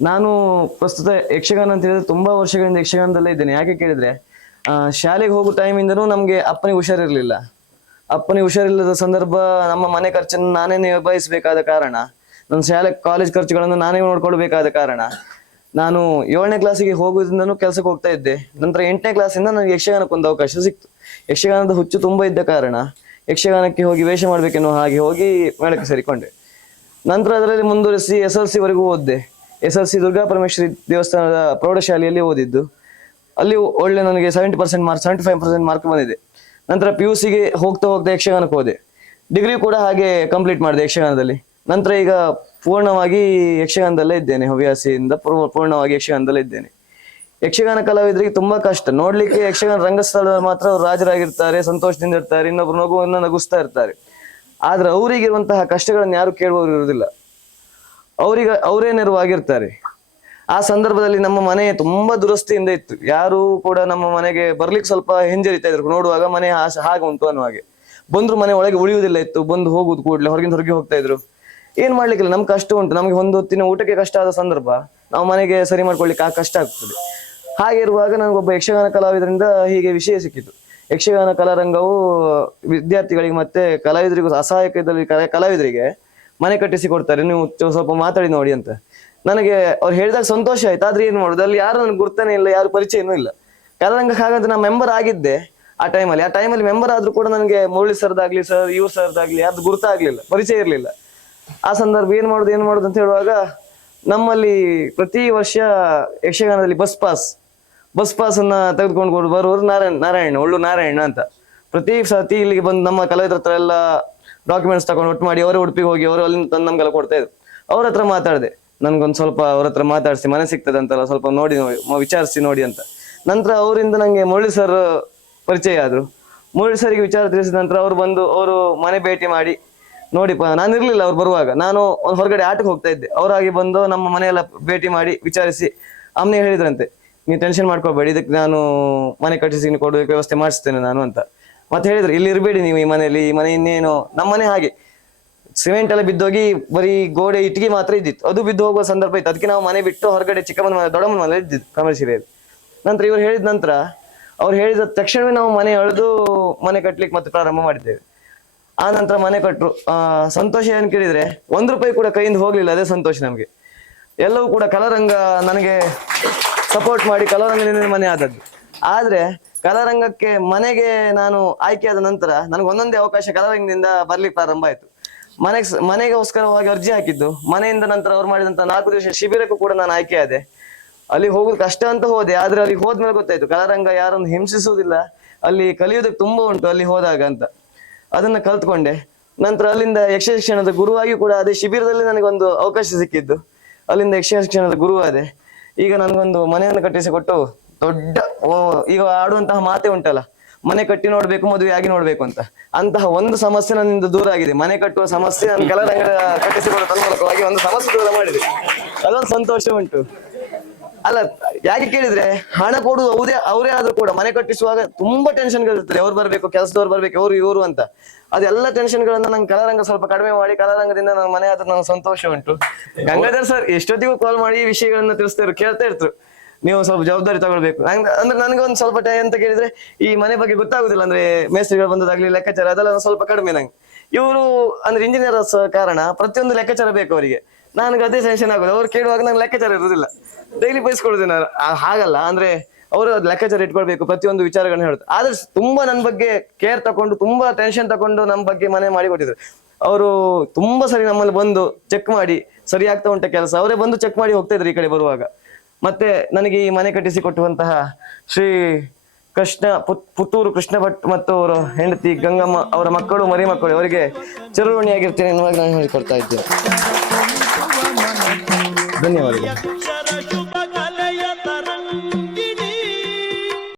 ನಾನು ಪ್ರಸ್ತುತ ಯಕ್ಷಗಾನ ಅಂತ ಹೇಳಿದ್ರೆ ತುಂಬಾ ವರ್ಷಗಳಿಂದ ಯಕ್ಷಗಾನದಲ್ಲೇ ಇದ್ದೇನೆ. ಯಾಕೆ ಕೇಳಿದ್ರೆ ಶಾಲೆಗೆ ಹೋಗೋ ಟೈಮಿಂದನೂ ನಮ್ಗೆ ಅಪ್ಪನಿಗೆ ಹುಷಾರಿರ್ಲಿಲ್ಲ. ಅಪ್ಪನಿಗೆ ಹುಷಾರಿಲ್ಲದ ಸಂದರ್ಭ ನಮ್ಮ ಮನೆ ಖರ್ಚನ್ನು ನಾನೇ ನಿರ್ವಹಿಸಬೇಕಾದ ಕಾರಣ, ನನ್ನ ಶಾಲೆ ಕಾಲೇಜ್ ಖರ್ಚುಗಳನ್ನು ನಾನೇ ನೋಡ್ಕೊಳ್ಬೇಕಾದ ಕಾರಣ ನಾನು 7ನೇ ಕ್ಲಾಸಿಗೆ ಹೋಗೋದ್ರಿಂದನೂ ಕೆಲಸಕ್ಕೆ ಹೋಗ್ತಾ ಇದ್ದೆ. ನಂತರ 8ನೇ ಕ್ಲಾಸಿಂದ ನನಗೆ ಯಕ್ಷಗಾನಕ್ಕೊಂದು ಅವಕಾಶ ಸಿಕ್ತು. ಯಕ್ಷಗಾನದ ಹುಚ್ಚು ತುಂಬಾ ಇದ್ದ ಕಾರಣ ಯಕ್ಷಗಾನಕ್ಕೆ ಹೋಗಿ ವೇಷ ಮಾಡ್ಬೇಕೆನ್ನೋ ಹಾಗೆ ಹೋಗಿ ಮೇಳಕ್ಕೆ ಸೇರಿಕೊಂಡೆ. ನಂತರ ಅದರಲ್ಲಿ ಮುಂದುವರಿಸಿ SLC ವರೆಗೂ ಓದಿದೆ. SLC ದುರ್ಗಾ ಪರಮೇಶ್ವರಿ ದೇವಸ್ಥಾನದ ಪ್ರೌಢಶಾಲೆಯಲ್ಲಿ ಓದಿದ್ದು. ಅಲ್ಲಿ ಒಳ್ಳೆ ನನಗೆ 70% ಮಾರ್ಕ್ 75% ಮಾರ್ಕ್ ಬಂದಿದೆ. ನಂತರ PUCಗೆ ಹೋಗ್ತಾ ಹೋಗ್ತಾ ಯಕ್ಷಗಾನಕ್ಕೆ ಹೋದೆ. ಡಿಗ್ರಿ ಕೂಡ ಹಾಗೆ ಕಂಪ್ಲೀಟ್ ಮಾಡಿದೆ ಯಕ್ಷಗಾನದಲ್ಲಿ. ನಂತರ ಈಗ ಪೂರ್ಣವಾಗಿ ಯಕ್ಷಗಾನದಲ್ಲೇ ಇದ್ದೇನೆ. ಹವ್ಯಾಸಿಯಿಂದ ಪೂರ್ಣವಾಗಿ ಯಕ್ಷಗಾನದಲ್ಲೇ ಇದ್ದೇನೆ. ಯಕ್ಷಗಾನ ಕಲಾವಿದರಿಗೆ ತುಂಬಾ ಕಷ್ಟ ನೋಡ್ಲಿಕ್ಕೆ. ಯಕ್ಷಗಾನ ರಂಗಸ್ಥಳ ಮಾತ್ರ ಅವ್ರು ರಾಜರಾಗಿರ್ತಾರೆ, ಸಂತೋಷದಿಂದ ಇರ್ತಾರೆ, ಇನ್ನೊಬ್ರು ನಗುವನ್ನ ನಗಿಸ್ತಾ ಇರ್ತಾರೆ. ಆದ್ರೆ ಅವರಿಗಿರುವಂತಹ ಕಷ್ಟಗಳನ್ನು ಯಾರು ಕೇಳುವವರು ಇರುವುದಿಲ್ಲ. ಅವರೇ ನೆರವಾಗಿರ್ತಾರೆ. ಆ ಸಂದರ್ಭದಲ್ಲಿ ನಮ್ಮ ಮನೆ ತುಂಬಾ ದುರಸ್ತಿಯಿಂದ ಇತ್ತು. ಯಾರು ಕೂಡ ನಮ್ಮ ಮನೆಗೆ ಬರ್ಲಿಕ್ಕೆ ಸ್ವಲ್ಪ ಹಿಂಜರಿತಾ ಇದ್ರು. ನೋಡುವಾಗ ಮನೆ ಹಾಗೆ ಉಂಟು ಅನ್ನೋ ಹಾಗೆ. ಬಂದ್ರು ಮನೆ ಒಳಗೆ ಉಳಿಯುವುದಿಲ್ಲ ಇತ್ತು. ಬಂದು ಹೋಗುದು ಕೂಡಲೇ ಹೊರಗೆ ಹೋಗ್ತಾ ಇದ್ರು. ಏನ್ ಮಾಡ್ಲಿಕ್ಕಿಲ್ಲ, ನಮ್ಗೆ ಕಷ್ಟ ಉಂಟು. ನಮ್ಗೆ ಒಂದು ಹೊತ್ತಿನ ಊಟಕ್ಕೆ ಕಷ್ಟ ಆದ ಸಂದರ್ಭ ನಾವು ಮನೆಗೆ ಸರಿ ಮಾಡ್ಕೊಳ್ಲಿಕ್ಕೆ ಕಷ್ಟ ಆಗ್ತದೆ. ಹಾಗೆ ಇರುವಾಗ ನನಗೊಬ್ಬ ಯಕ್ಷಗಾನ ಕಲಾವಿದರಿಂದ ಹೀಗೆ ವಿಷಯ ಸಿಕ್ಕಿತು. ಯಕ್ಷಗಾನ ಕಲಾರಂಗವು ವಿದ್ಯಾರ್ಥಿಗಳಿಗೆ ಮತ್ತೆ ಕಲಾವಿದರಿಗೂ ಅಸಹಾಯಕ ಇದ್ದಲ್ಲಿ ಕಲಾವಿದರಿಗೆ ಮನೆ ಕಟ್ಟಿಸಿ ಕೊಡ್ತಾರೆ, ನೀವು ಸ್ವಲ್ಪ ಮಾತಾಡಿ ನೋಡಿ ಅಂತ. ನನಗೆ ಅವ್ರು ಹೇಳಿದಾಗ ಸಂತೋಷ ಆಯ್ತು. ಆದ್ರೆ ಏನ್ ಮಾಡುದು, ಅಲ್ಲಿ ಯಾರು ನನಗೆ ಗುರ್ತಾನೆ ಇಲ್ಲ, ಯಾರು ಪರಿಚಯನೂ ಇಲ್ಲ. ಕಲಾರಂಗಕ್ಕೆ ಹಾಗಂತ ನಾನು ಮೆಂಬರ್ ಆಗಿದ್ದೆ ಆ ಟೈಮಲ್ಲಿ ಮೆಂಬರ್ ಆದ್ರೂ ಕೂಡ ನನಗೆ ಮುರಳಿ ಸರ್ದಾಗ್ಲಿ ಸರ್ದಾಗ್ಲಿ ಯಾರ್ದು ಗುರ್ತಾಗ್ಲಿಲ್ಲ, ಪರಿಚಯ ಇರ್ಲಿಲ್ಲ. ಆ ಸಂದರ್ಭ ಏನ್ ಮಾಡುದು ಅಂತ ಹೇಳುವಾಗ ನಮ್ಮಲ್ಲಿ ಪ್ರತಿ ವರ್ಷ ಯಕ್ಷಗಾನದಲ್ಲಿ ಬಸ್ ಪಾಸ್ ಅನ್ನ ತೆಗೆದುಕೊಂಡು ಬರುವರು ನಾರಾಯಣ ಒಳ್ಳು ನಾರಾಯಣ ಅಂತ. ಪ್ರತಿ ಸತಿ ಇಲ್ಲಿಗೆ ಬಂದು ನಮ್ಮ ಕಲಾವಿದರ ಹತ್ರ ಎಲ್ಲ ಡಾಕ್ಯುಮೆಂಟ್ಸ್ ತಗೊಂಡು ಒಟ್ಟು ಮಾಡಿ ಅವರೇ ಉಡುಪಿಗೆ ಹೋಗಿ ಅವರು ಅಲ್ಲಿಂದ ತಂದು ನಮ್ಗೆಲ್ಲ ಕೊಡ್ತಾ ಇದ್ರು. ಅವ್ರ ಹತ್ರ ಮಾತಾಡಿದೆ, ನನ್ಗೊಂದು ಸ್ವಲ್ಪ ಅವ್ರ ಹತ್ರ ಮಾತಾಡಿಸಿ ಮನೆ ಸಿಗ್ತದೆ ಅಂತಲ್ಲ, ಸ್ವಲ್ಪ ನೋಡಿ ವಿಚಾರಿಸಿ ನೋಡಿ ಅಂತ. ನಂತರ ಅವರಿಂದ ನಂಗೆ ಮುರಳಿ ಸರ್ ಪರಿಚಯ ಆದ್ರು. ಮುರಳಿ ಸರಿಗೆ ವಿಚಾರ ತಿಳಿಸಿದ ನಂತರ ಅವರು ಮನೆ ಭೇಟಿ ಮಾಡಿ ನೋಡಿಪ್ಪ, ನಾನು ಇರ್ಲಿಲ್ಲ ಅವ್ರು ಬರುವಾಗ, ನಾನು ಹೊರಗಡೆ ಆಟಕ್ಕೆ ಹೋಗ್ತಾ ಇದ್ದೆ. ಅವರಾಗಿ ಬಂದು ನಮ್ಮ ಮನೆಯೆಲ್ಲ ಭೇಟಿ ಮಾಡಿ ವಿಚಾರಿಸಿ ಅಮ್ಮನೇ ಹೇಳಿದ್ರಂತೆ, ನೀವು ಟೆನ್ಷನ್ ಮಾಡ್ಕೋಬೇಡಿ, ಇದಕ್ಕೆ ನಾನು ಮನೆ ಕಟ್ಟಿಸಿ ಕೊಡೋದಕ್ಕೆ ವ್ಯವಸ್ಥೆ ಮಾಡಿಸ್ತೇನೆ ನಾನು ಅಂತ. ಮತ್ತೆ ಹೇಳಿದ್ರು, ಇಲ್ಲಿ ಇರಬೇಡಿ ನೀವು ಈ ಮನೆಯಲ್ಲಿ, ಈ ಮನೆ ಇನ್ನೇನು. ನಮ್ಮ ಮನೆ ಹಾಗೆ ಸಿಮೆಂಟ್ ಎಲ್ಲ ಬಿದ್ದೋಗಿ ಬರೀ ಗೋಡೆ ಇಟ್ಟಿಗೆ ಮಾತ್ರ ಇದ್ದಿತ್ತು. ಅದು ಬಿದ್ದು ಹೋಗುವ ಸಂದರ್ಭ ಇತ್ತು. ಅದಕ್ಕೆ ನಾವು ಮನೆ ಬಿಟ್ಟು ಹೊರಗಡೆ ಚಿಕ್ಕಮ್ಮನ ಮನೆ ದೊಡ್ಡಮ್ಮನ ಮನೆ ಇದ್ದಿದ್ದು ಕಮರ್ಶಿರಿಯಲ್ಲಿ. ನಂತರ ಇವ್ರು ಹೇಳಿದ ನಂತರ ಅವ್ರು ಹೇಳಿದ ತಕ್ಷಣವೇ ನಾವು ಮನೆ ಎಳೆದು ಮನೆ ಕಟ್ಲಿಕ್ಕೆ ಮತ್ತೆ ಪ್ರಾರಂಭ ಮಾಡಿದ್ದೇವೆ. ಆ ನಂತರ ಮನೆ ಕಟ್ಟರು. ಸಂತೋಷ ಏನ್ ಕೇಳಿದ್ರೆ ₹1 ಕೂಡ ಕೈಯಿಂದ ಹೋಗ್ಲಿಲ್ಲ. ಅದೇ ಸಂತೋಷ ನಮ್ಗೆ. ಎಲ್ಲವೂ ಕೂಡ ಕಲಾರಂಗ ನನಗೆ ಸಪೋರ್ಟ್ ಮಾಡಿ ಕಲಾರಂಗದಿಂದ ಮನೆ ಆದದ್ದು. ಆದ್ರೆ ಕಲಾರಂಗಕ್ಕೆ ಮನೆಗೆ ನಾನು ಆಯ್ಕೆಯಾದ ನಂತರ ನನಗೆ ಒಂದೊಂದೇ ಅವಕಾಶ ಕಲಾರಂಗದಿಂದ ಬರ್ಲಿಕ್ಕೆ ಪ್ರಾರಂಭ ಆಯ್ತು. ಮನೆಗೋಸ್ಕರವಾಗಿ ಅರ್ಜಿ ಹಾಕಿದ್ದು. ಮನೆಯಿಂದ ನಂತರ ಅವ್ರು ಮಾಡಿದಂತ 4 ದಿವಸ ಶಿಬಿರಕ್ಕೂ ಕೂಡ ನಾನು ಆಯ್ಕೆ ಆದೆ. ಅಲ್ಲಿ ಹೋಗುದು ಕಷ್ಟ ಅಂತ ಹೋದೆ. ಆದ್ರೆ ಅಲ್ಲಿ ಹೋದ್ಮೇಲೆ ಗೊತ್ತಾಯ್ತು, ಕಲಾರಂಗ ಯಾರನ್ನು ಹಿಂಸಿಸುವುದಿಲ್ಲ, ಅಲ್ಲಿ ಕಲಿಯೋದಕ್ಕೆ ತುಂಬಾ ಉಂಟು ಅಲ್ಲಿ ಹೋದಾಗ ಅಂತ. ಅದನ್ನ ಕಲ್ತ್ಕೊಂಡೆ. ನಂತರ ಅಲ್ಲಿಂದ ಯಕ್ಷಗಾನದ ಗುರುವಾಗಿ ಕೂಡ ಅದೇ ಶಿಬಿರದಲ್ಲಿ ನನಗೊಂದು ಅವಕಾಶ ಸಿಕ್ಕಿದ್ದು. ಅಲ್ಲಿಂದ ಯಕ್ಷಗಾನದ ಗುರು ಆದೆ. ಈಗ ನನಗೊಂದು ಮನೆಯನ್ನು ಕಟ್ಟಿಸಿಕೊಟ್ಟು ದೊಡ್ಡ ಈಗ ಆಡುವಂತಹ ಮಾತೆ ಉಂಟಲ್ಲ, ಮನೆ ಕಟ್ಟಿ ನೋಡ್ಬೇಕು, ಮದುವೆ ಆಗಿ ನೋಡ್ಬೇಕು ಅಂತ. ಅಂತಹ ಒಂದು ಸಮಸ್ಯೆ ನನ್ನಿಂದ ದೂರ ಆಗಿದೆ. ಮನೆ ಕಟ್ಟುವ ಸಮಸ್ಯೆ ನನ್ನ ಕಲಾರಂಗ ಕಟ್ಟಿಸಿಕೊಡೋ ತನ್ಮೂಲಕವಾಗಿ ಒಂದು ಸಮಸ್ಯೆ ದೂರ ಮಾಡಿದೆ. ಅದೊಂದು ಸಂತೋಷ ಉಂಟು. ಅಲ್ಲ, ಯಾಕೆ ಕೇಳಿದ್ರೆ ಹಣ ಕೊಡುದು ಅವರೇ ಆದ್ರೂ ಕೂಡ ಮನೆ ಕಟ್ಟಿಸುವಾಗ ತುಂಬಾ ಟೆನ್ಷನ್ಗಳಿರ್ತದೆ. ಅವ್ರು ಬರ್ಬೇಕು, ಕೆಲಸದವ್ರು ಬರ್ಬೇಕು, ಇವರು ಅಂತ. ಅದೆಲ್ಲ ಟೆನ್ಷನ್ಗಳನ್ನ ನಂಗೆ ಕಲಾರಂಗ ಸ್ವಲ್ಪ ಕಡಿಮೆ ಮಾಡಿ ಕಲಾರಂಗದಿಂದ ನನ್ನ ಮನೆ ಆದ್ರೆ ನಂಗೆ ಸಂತೋಷ ಉಂಟು. ಗಂಗಾಧರ್ ಸರ್ ಎಷ್ಟೊತ್ತಿಗೂ ಕಾಲ್ ಮಾಡಿ ಈ ವಿಷಯಗಳನ್ನ ತಿಳಿಸ್ತಾ ಕೇಳ್ತಾ ಇರ್ತರು, ನೀವು ಸ್ವಲ್ಪ ಜವಾಬ್ದಾರಿ ತಗೊಳ್ಬೇಕು. ಅಂದ್ರೆ ನನಗೆ ಒಂದು ಸ್ವಲ್ಪ ಟೈಮ್ ಅಂತ ಕೇಳಿದ್ರೆ ಈ ಮನೆ ಬಗ್ಗೆ ಗೊತ್ತಾಗುದಿಲ್ಲ. ಅಂದ್ರೆ ಮೇಸ್ತ್ರಿಗಳು ಬಂದದಾಗ್ಲಿ, ಲೆಕ್ಕಾಚಾರ ಅದೆಲ್ಲ ಸ್ವಲ್ಪ ಕಡಿಮೆ ನಂಗೆ. ಇವರು ಅಂದ್ರೆ ಇಂಜಿನಿಯರ್ ಕಾರಣ ಪ್ರತಿಯೊಂದು ಲೆಕ್ಕಾಚಾರ ಬೇಕು ಅವರಿಗೆ. ನನಗೆ ಅದೇ ಟೆನ್ಷನ್ ಆಗೋದು. ಅವ್ರು ಕೇಳುವಾಗ ನಂಗೆ ಲೆಕ್ಕಾಚಾರ ಇರುವುದಿಲ್ಲ. ಡೈಲಿ ಬಯಸ್ಕೊಳ್ತೀನಿ ನಾನು. ಹಾಗಲ್ಲ, ಅಂದ್ರೆ ಅವರು ಲೆಕ್ಕಾಚಾರ ಇಟ್ಕೊಳ್ಬೇಕು, ಪ್ರತಿಯೊಂದು ವಿಚಾರಗಳನ್ನ ಹೇಳುತ್ತೆ. ಆದ್ರೆ ತುಂಬಾ ನನ್ನ ಬಗ್ಗೆ ಕೇರ್ ತಕೊಂಡು, ತುಂಬಾ ಟೆನ್ಷನ್ ತಕೊಂಡು ನಮ್ಮ ಬಗ್ಗೆ ಮನೆ ಮಾಡಿ ಕೊಟ್ಟಿದ್ರು. ಅವರು ತುಂಬಾ ಸರಿ ನಮ್ಮಲ್ಲಿ ಬಂದು ಚೆಕ್ ಮಾಡಿ ಸರಿ ಆಗ್ತಾ ಉಂಟ ಕೆಲಸ, ಅವರೇ ಬಂದು ಚೆಕ್ ಮಾಡಿ ಹೋಗ್ತಾ ಇದ್ರು ಈ ಕಡೆ ಬರುವಾಗ. ಮತ್ತೆ ನನಗೆ ಈ ಮನೆ ಕಟ್ಟಿಸಿ ಕೊಟ್ಟುವಂತಹ ಶ್ರೀ ಪುತ್ತೂರು ಕೃಷ್ಣ ಭಟ್ ಮತ್ತು ಅವರ ಹೆಂಡತಿ ಗಂಗಮ್ಮ, ಅವರ ಮಕ್ಕಳು ಮರಿ ಮಕ್ಕಳು, ಅವರಿಗೆ ಚಿರಋಣಿಯಾಗಿರ್ತೇನೆ ಎನ್ನುವಾಗ ನಾನು ಹೇಳಿಕೊಡ್ತಾ ಇದ್ದೇನೆ. ಧನ್ಯವಾದಗಳು.